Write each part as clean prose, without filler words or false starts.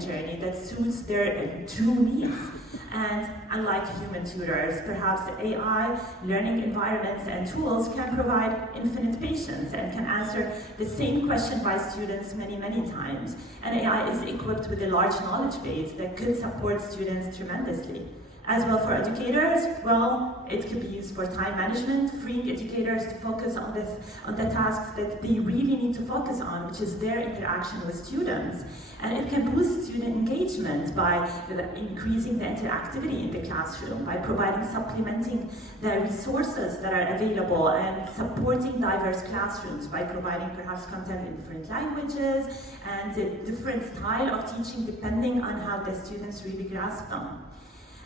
journey that suits their true needs. And unlike human tutors, perhaps AI learning environments and tools can provide infinite patience and can answer the same question by students many, many times. And AI is equipped with a large knowledge base that could support students tremendously. As well for educators, well, it could be used for time management, freeing educators to focus on the tasks that they really need to focus on, which is their interaction with students. And it can boost student engagement by increasing the interactivity in the classroom, by supplementing the resources that are available and supporting diverse classrooms by providing perhaps content in different languages and a different style of teaching depending on how the students really grasp them.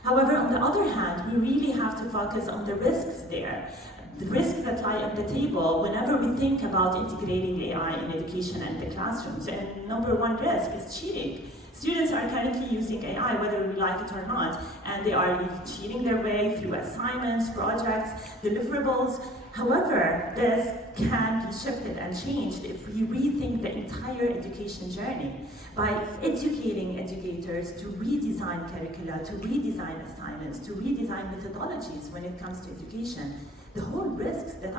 However, on the other hand, we really have to focus on the risks there. The risks that lie on the table whenever we think about integrating AI in education and the classrooms. And number one risk is cheating. Students are currently using AI, whether we like it or not, and they are cheating their way through assignments, projects, deliverables. However, this can be shifted and changed if we rethink the entire education journey by educating educators to redesign curricula, to redesign assignments, to redesign methodologies when it comes to education. The whole risks that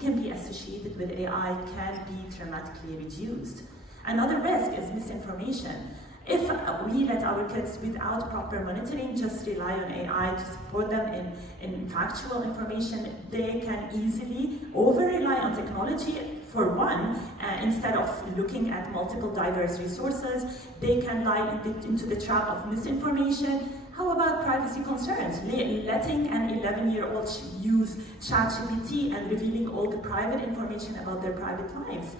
can be associated with AI can be dramatically reduced. Another risk is misinformation. If we let our kids, without proper monitoring, just rely on AI to support them in factual information, they can easily over-rely on technology. For one, instead of looking at multiple diverse resources, they can lie into the trap of misinformation. How about privacy concerns? Letting an 11-year-old use ChatGPT and revealing all the private information about their private lives.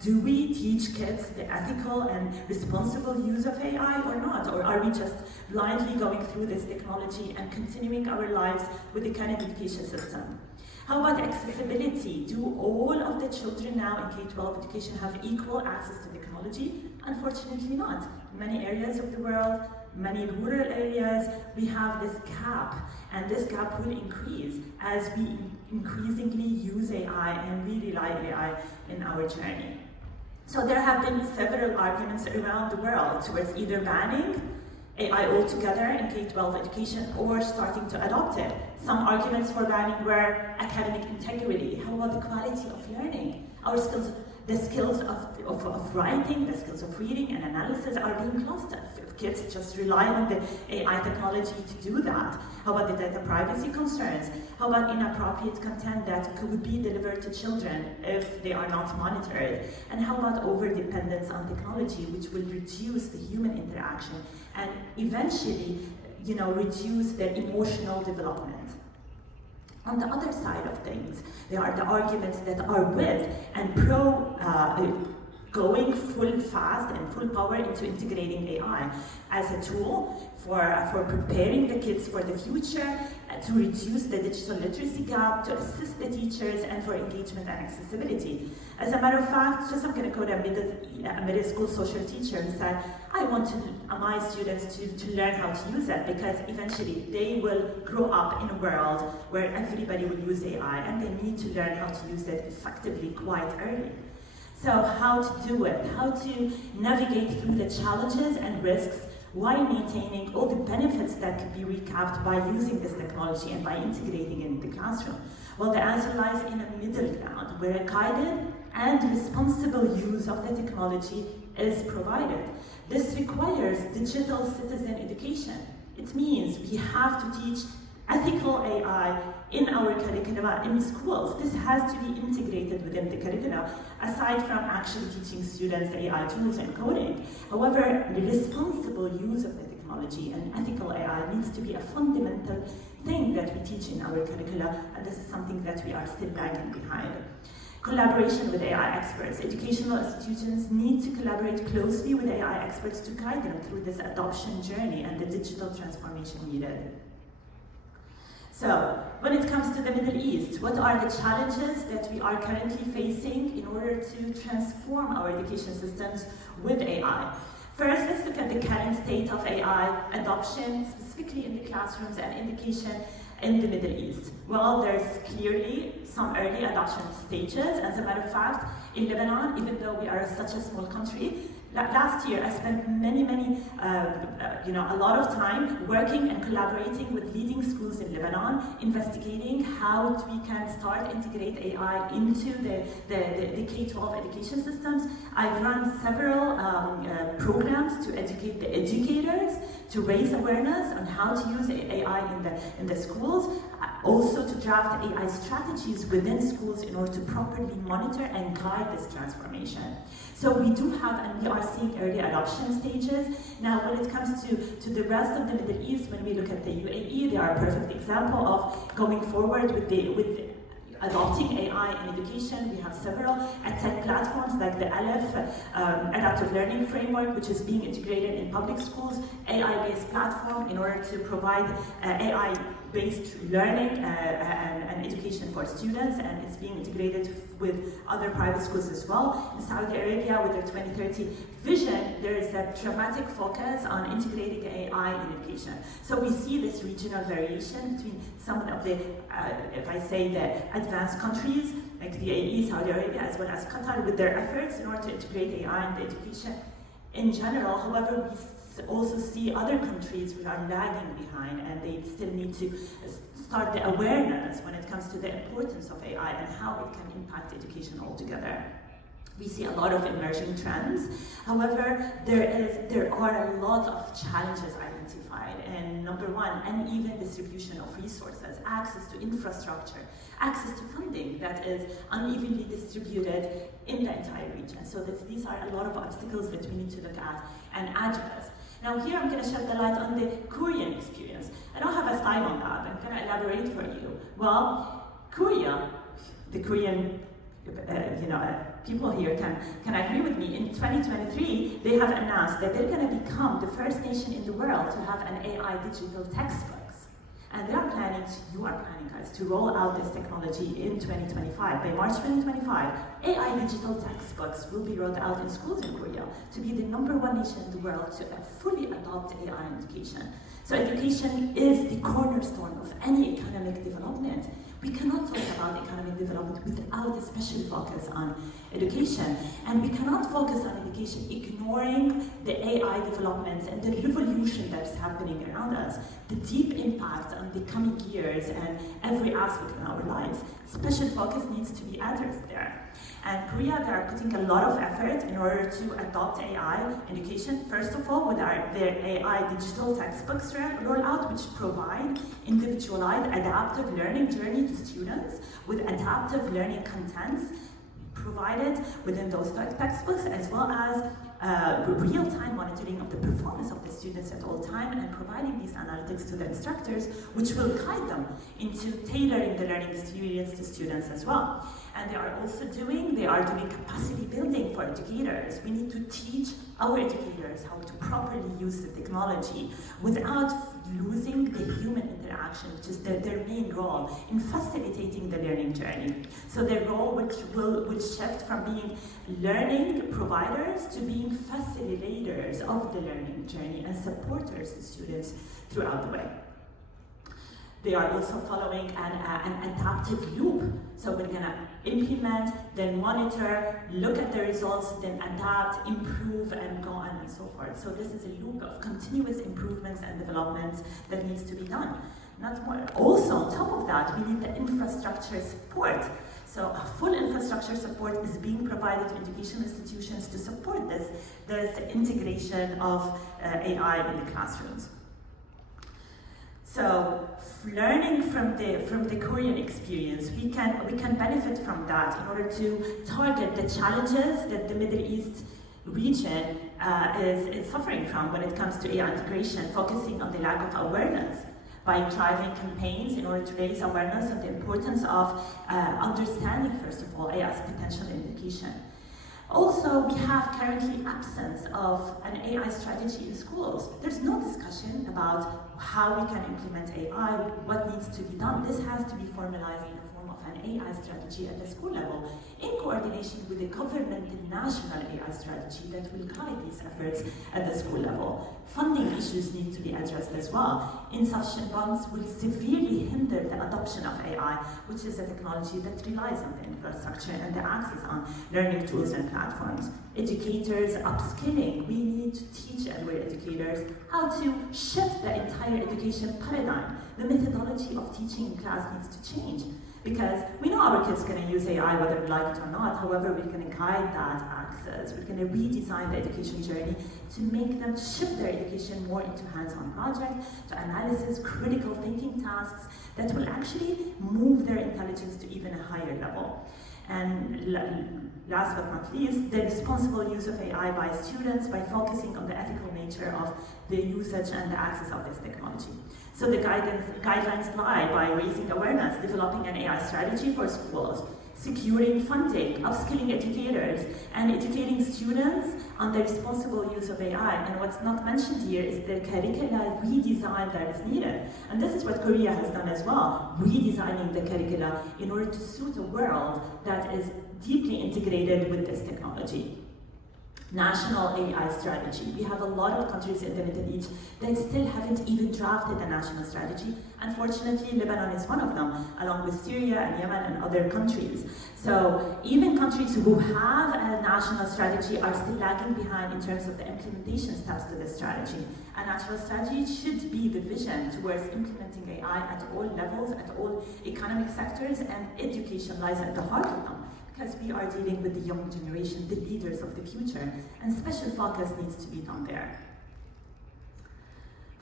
Do we teach kids the ethical and responsible use of AI or not? Or are we just blindly going through this technology and continuing our lives with the current education system? How about accessibility? Do all of the children now in K-12 education have equal access to technology? Unfortunately not. In many areas of the world, many rural areas, we have this gap, and this gap will increase as we increasingly use AI and we rely on AI in our journey. So there have been several arguments around the world towards either banning AI altogether in K-12 education or starting to adopt it. Some arguments for banning were academic integrity. How about the quality of learning? Our skills, the skills of writing, the skills of reading and analysis are being lost if kids just rely on the AI technology to do that. How about the data privacy concerns? How about inappropriate content that could be delivered to children if they are not monitored? And how about over-dependence on technology, which will reduce the human interaction and eventually, reduce their emotional development? On the other side of things, there are the arguments that are with and pro going full fast and full power into integrating AI as a tool for preparing the kids for the future, to reduce the digital literacy gap, to assist the teachers, and for engagement and accessibility. As a matter of fact, I'm going to quote a middle school social teacher who said, I want my students to learn how to use it because eventually they will grow up in a world where everybody will use AI and they need to learn how to use it effectively quite early. So how to do it, how to navigate through the challenges and risks while maintaining all the benefits that could be recapped by using this technology and by integrating it in the classroom. Well, the answer lies in a middle ground where a guided and responsible use of the technology is provided. This requires digital citizen education. It means we have to teach ethical AI in our curricula in schools. This has to be integrated within the curricula, aside from actually teaching students AI tools and coding. However, the responsible use of the technology and ethical AI needs to be a fundamental thing that we teach in our curricula, and this is something that we are still lagging behind. Collaboration with AI experts. Educational institutions need to collaborate closely with AI experts to guide them through this adoption journey and the digital transformation needed. So, when it comes to the Middle East, what are the challenges that we are currently facing in order to transform our education systems with AI? First, let's look at the current state of AI adoption, specifically in the classrooms and education in the Middle East. Well, there's clearly some early adoption stages. As a matter of fact, in Lebanon, even though we are such a small country, Last year, I spent a lot of time working and collaborating with leading schools in Lebanon, investigating how we can start integrate AI into the K-12 education systems. I've run several programs to educate the educators, to raise awareness on how to use AI in the schools, also to draft AI strategies within schools in order to properly monitor and guide this transformation. So we do have, and we are seeing early adoption stages. Now, when it comes to the rest of the Middle East, when we look at the UAE, they are a perfect example of going forward with adopting AI in education. We have several tech platforms like the Aleph Adaptive Learning Framework, which is being integrated in public schools, AI-based platform in order to provide AI-based learning and education for students, and it's being integrated with other private schools as well. In Saudi Arabia, with their 2030 vision, there is a dramatic focus on integrating AI in education. So we see this regional variation between some of the, if I say the advanced countries, like the UAE, Saudi Arabia, as well as Qatar, with their efforts in order to integrate AI in the education in general. However, we also see other countries which are lagging behind, and they still need to start the awareness when it comes to the importance of AI and how it can impact education altogether. We see a lot of emerging trends. However, there are a lot of challenges identified. And number one, uneven distribution of resources, access to infrastructure, access to funding that is unevenly distributed in the entire region. So these are a lot of obstacles that we need to look at and address. Now here I'm going to shed the light on the Korean experience. I don't have a slide on that. I'm going to elaborate for you. Well, Korea, the Korean people here can agree with me. In 2023, they have announced that they're going to become the first nation in the world to have an AI digital textbooks. And you are planning, guys, to roll out this technology in 2025. By March 2025, AI digital textbooks will be rolled out in schools in Korea to be the #1 nation in the world to fully adopt AI in education. So education is the cornerstone of any economic development. We cannot talk about economic development without a special focus on education. And we cannot focus on education ignoring the AI developments and the revolution that's happening around us, the deep impact on the coming years and every aspect of our lives. Special focus needs to be addressed there. And Korea, they are putting a lot of effort in order to adopt AI education. First of all, with their AI digital textbooks rollout, which provide individualized adaptive learning journey to students with adaptive learning contents provided within those textbooks, as well as real-time monitoring of the performance of the students at all time, and providing these analytics to the instructors, which will guide them into tailoring the learning experience to students as well. And they are doing capacity building for educators. We need to teach our educators how to properly use the technology without losing the human interaction, which is their main role in facilitating the learning journey. So their role will shift from being learning providers to being facilitators of the learning journey and supporters to students throughout the way. They are also following an adaptive loop. So we're going to implement, then monitor, look at the results, then adapt, improve, and go on and so forth. So this is a loop of continuous improvements and developments that needs to be done. Not more. Also, on top of that, we need the infrastructure support. So a full infrastructure support is being provided to education institutions to support this integration of AI in the classrooms. So learning from the Korean experience, we can benefit from that in order to target the challenges that the Middle East region is suffering from when it comes to AI integration, focusing on the lack of awareness by driving campaigns in order to raise awareness of the importance of understanding, first of all, AI's potential in education. Also, we have currently absence of an AI strategy in schools. There's no discussion about how we can implement AI, what needs to be done. This has to be formalized in the form of an AI strategy at the school level, in coordination with the government, the national AI strategy that will guide these efforts at the school level. Funding issues need to be addressed as well. Insufficient funds will severely hinder the adoption of AI, which is a technology that relies on the infrastructure and the access on learning tools and platforms. Educators, upskilling. We need to teach and we're educators how to shift the entire education paradigm. The methodology of teaching in class needs to change, because we know our kids are going to use AI whether we like it or not. However, we're going to guide that access. We're going to redesign the education journey to make them shift their education more into hands-on projects, to analysis, critical thinking tasks that will actually move their intelligence to even a higher level. And last but not least, the responsible use of AI by students by focusing on the ethical nature of the usage and the access of this technology. So the guidelines lie by raising awareness, developing an AI strategy for schools, securing funding, upskilling educators, and educating students on the responsible use of AI. And what's not mentioned here is the curricula redesign that is needed. And this is what Korea has done as well, redesigning the curricula in order to suit a world that is deeply integrated with this technology. National AI strategy. We have a lot of countries in the Middle East that still haven't even drafted a national strategy. Unfortunately, Lebanon is one of them, along with Syria and Yemen and other countries. So even countries who have a national strategy are still lagging behind in terms of the implementation steps to this strategy. A national strategy should be the vision towards implementing AI at all levels, at all economic sectors, and education lies at the heart of them. Because we are dealing with the young generation, the leaders of the future, and special focus needs to be done there.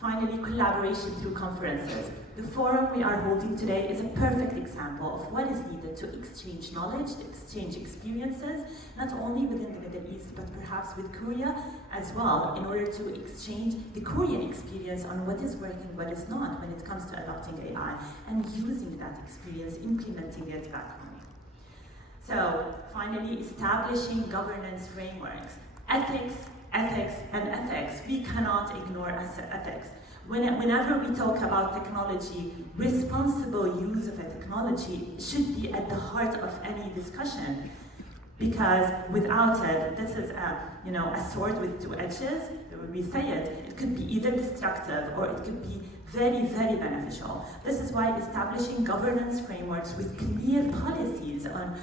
Finally, collaboration through conferences. The forum we are holding today is a perfect example of what is needed to exchange knowledge, to exchange experiences, not only within the Middle East, but perhaps with Korea as well, in order to exchange the Korean experience on what is working, what is not, when it comes to adopting AI, and using that experience, implementing it back home. So, finally, establishing governance frameworks. Ethics, and ethics. We cannot ignore ethics. Whenever we talk about technology, responsible use of a technology should be at the heart of any discussion. Because without it, this is a sword with two edges. When we say it, it could be either destructive or it could be very, very beneficial. This is why establishing governance frameworks with clear policies on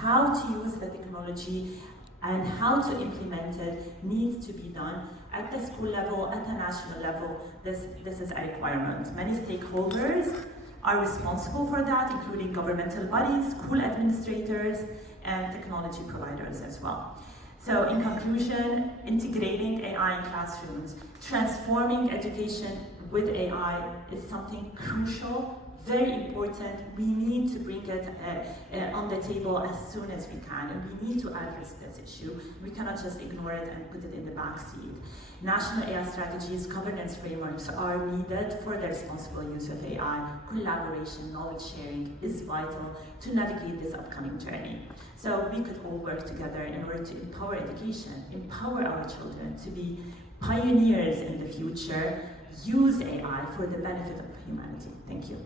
how to use the technology and how to implement it needs to be done at the school level, at the national level. This is a requirement. Many stakeholders are responsible for that, including governmental bodies, school administrators, and technology providers as well. So in conclusion, integrating AI in classrooms, transforming education with AI is something crucial, very important. We need to bring it on the table as soon as we can, and we need to address this issue. We cannot just ignore it and put it in the backseat. National AI strategies, governance frameworks are needed for the responsible use of AI. Collaboration, knowledge sharing is vital to navigate this upcoming journey. So we could all work together in order to empower education, empower our children to be pioneers in the future, use AI for the benefit of humanity. Thank you.